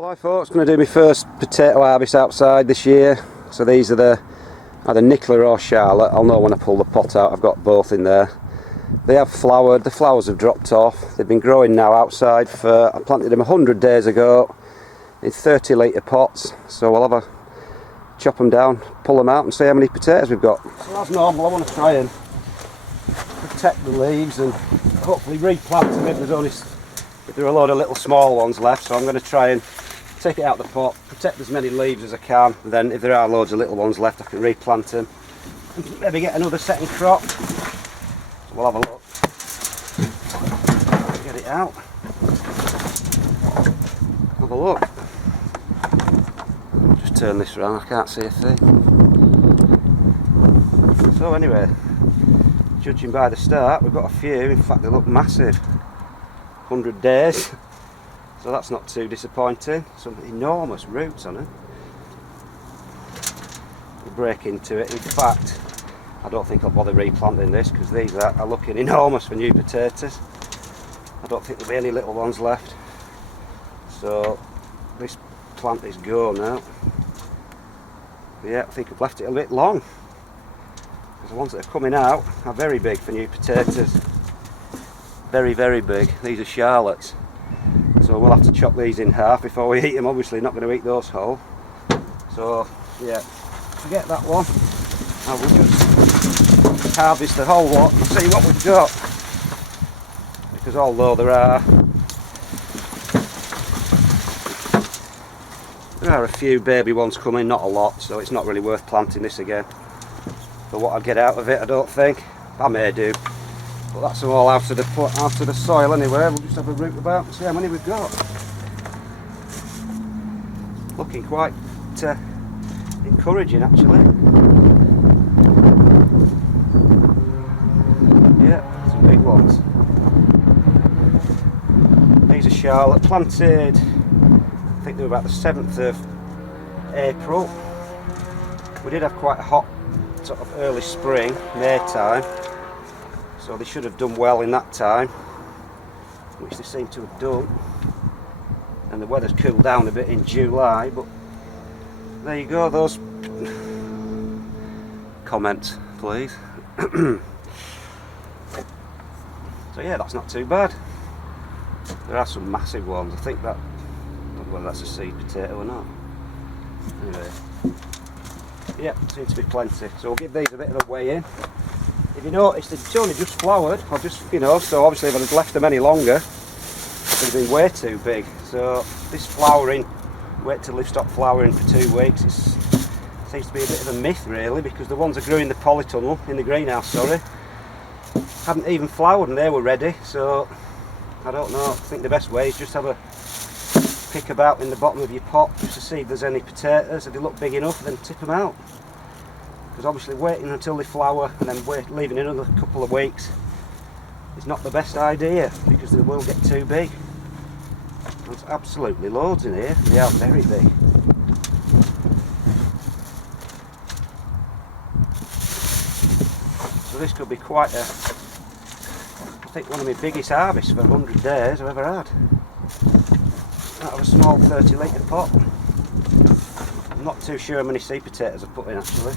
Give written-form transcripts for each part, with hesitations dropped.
Hi folks, going to do my first potato harvest outside this year. So these are either Nicola or Charlotte. I'll know when I pull the pot out. I've got both in there. They have flowered, the flowers have dropped off. They've been growing now outside for, I planted them 100 days ago in 30 litre pots. So we'll have a chop them down, pull them out and see how many potatoes we've got. So as normal, I want to try and protect the leaves and hopefully replant them if there are a load of little small ones left. So I'm going to try and take it out of the pot, protect as many leaves as I can, and then if there are loads of little ones left I can replant them and maybe get another setting crop. So we'll have a look. Get it out. Have a look. Just turn this around, I can't see a thing. So anyway, judging by the start we've got a few, in fact they look massive. 100 days. So that's not too disappointing. Some enormous roots on it. We'll break into it. In fact, I don't think I'll bother replanting this because these are looking enormous for new potatoes. I don't think there'll be any little ones left. So this plant is go now. Yeah, I think I've left it a bit long because the ones that are coming out are very big for new potatoes. Very, very big. These are Charlottes. So we'll have to chop these in half before we eat them. Obviously not going to eat those whole. So yeah, forget that one. I will just harvest the whole lot and see what we've got. Because although there are a few baby ones coming, not a lot, so it's not really worth planting this again. For what I'd get out of it, I don't think. I may do. But that's all out of the soil anyway. We'll just have a root about and see how many we've got. Looking quite encouraging actually. Yeah, some big ones. These are Charlotte, planted, I think they were about the 7th of April. We did have quite a hot sort of early spring, May time. So they should have done well in that time, which they seem to have done. And the weather's cooled down a bit in July, but there you go, those comments please. So yeah, that's not too bad. There are some massive ones. I think that, I don't know whether that's a seed potato or not. Anyway, yeah, seems to be plenty. So we'll give these a bit of a weigh in. If you notice, it's only just flowered, or just, you know, so obviously if I'd have left them any longer, they'd have been way too big. So this flowering, wait till they've stopped flowering for 2 weeks, it seems to be a bit of a myth really, because the ones that grew in the polytunnel, in the greenhouse, sorry, hadn't even flowered and they were ready. So I don't know, I think the best way is just have a pick about in the bottom of your pot just to see if there's any potatoes. If they look big enough, then tip them out. Because obviously waiting until they flower and then leaving another couple of weeks is not the best idea, because they will get too big. There's absolutely loads in here. They are very big. So this could be quite a, I think one of my biggest harvests for 100 days I've ever had. Out of a small 30 litre pot. I'm not too sure how many seed potatoes I've put in actually.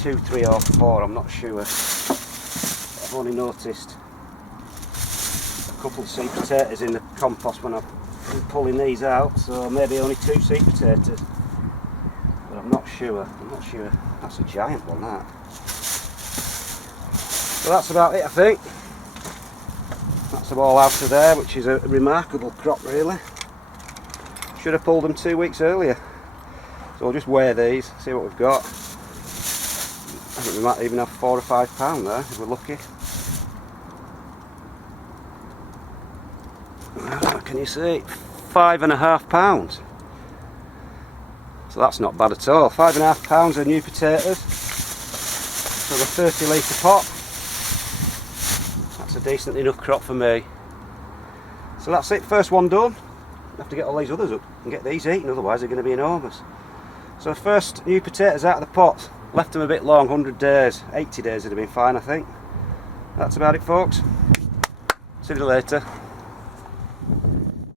2, 3 or 4, I'm not sure. I've only noticed a couple of seed potatoes in the compost when I've been pulling these out, so maybe only 2 seed potatoes. But I'm not sure. That's a giant one, that. So that's about it, I think. That's them all out of there, which is a remarkable crop really. Should have pulled them 2 weeks earlier. So we'll just weigh these, see what we've got. I think we might even have 4 or 5 pound there if we're lucky. Can you see? 5.5 pounds. So that's not bad at all. 5.5 pounds of new potatoes. So the 30 litre pot. That's a decent enough crop for me. So that's it, first one done. Have to get all these others up and get these eaten, otherwise they're going to be enormous. So first new potatoes out of the pot. Left them a bit long, 100 days, 80 days would have been fine I think. That's about it folks. See you later.